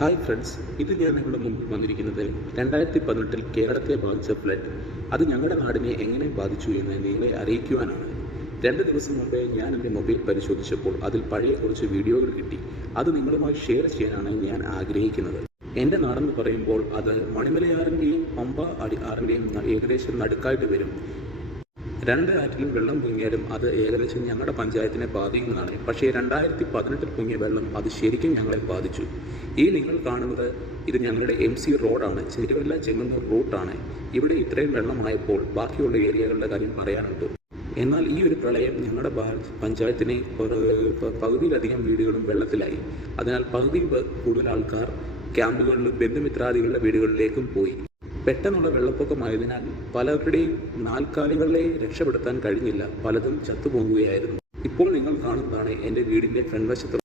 Hi friends, ഇത് ഞാൻ നിങ്ങളുടെ മുമ്പിൽ വന്നിരിക്കുന്നത് 2018 കേരളത്തെ ബാധിച്ച ഫ്ലഡ് അത് ഞങ്ങളുടെ നാടിനെ എങ്ങനെ ബാധിച്ചു എന്ന് നിങ്ങളെ അറിയിക്കുവാനാണ്. 2 ദിവസം മുമ്പേ ഞാൻ എൻ്റെ മൊബൈൽ പരിശോധിച്ചപ്പോൾ അതിൽ പഴയ കുറച്ച് വീഡിയോകൾ കിട്ടി. അത് നിങ്ങളുമായി ഷെയർ ചെയ്യാനാണ് ഞാൻ ആഗ്രഹിക്കുന്നത്. എൻ്റെ നാടെന്ന് പറയുമ്പോൾ അത് മണിമലയാറിൻ്റെയും പമ്പ ആറിൻ്റെയും ഏകദേശം നടുക്കായിട്ട് വരും. 2 ആറ്റിലും വെള്ളം പൊങ്ങിയാലും അത് ഏകദേശം ഞങ്ങളുടെ പഞ്ചായത്തിനെ ബാധിക്കുന്നതാണ്. പക്ഷേ 2018 പൊങ്ങിയ വെള്ളം അത് ശരിക്കും ഞങ്ങളെ ബാധിച്ചു. ഈ നിങ്ങൾ കാണുന്നത് ഇത് ഞങ്ങളുടെ MC റോഡാണ്, ചെരുവല്ല ചെങ്ങന്നൂർ റൂട്ടാണ്. ഇവിടെ ഇത്രയും വെള്ളമായപ്പോൾ ബാക്കിയുള്ള ഏരിയകളുടെ കാര്യം പറയാനുണ്ട്. എന്നാൽ ഈ ഒരു പ്രളയം ഞങ്ങളുടെ പഞ്ചായത്തിനെ പകുതിയിലധികം വീടുകളും വെള്ളത്തിലായി. അതിനാൽ പകുതി കൂടുതൽ ആൾക്കാർ ക്യാമ്പുകളിലും ബന്ധുമിത്രാദികളുടെ വീടുകളിലേക്കും പോയി. പെട്ടെന്നുള്ള വെള്ളപ്പൊക്കമായതിനാൽ പലരുടെയും നാൽക്കാലികളെ രക്ഷപ്പെടുത്താൻ കഴിഞ്ഞില്ല, പലതും ചത്തുപോകുകയായിരുന്നു. ഇപ്പോൾ നിങ്ങൾ കാണുന്നതാണ് എൻ്റെ വീടിൻ്റെ ഫ്രണ്ട് വശത്ത്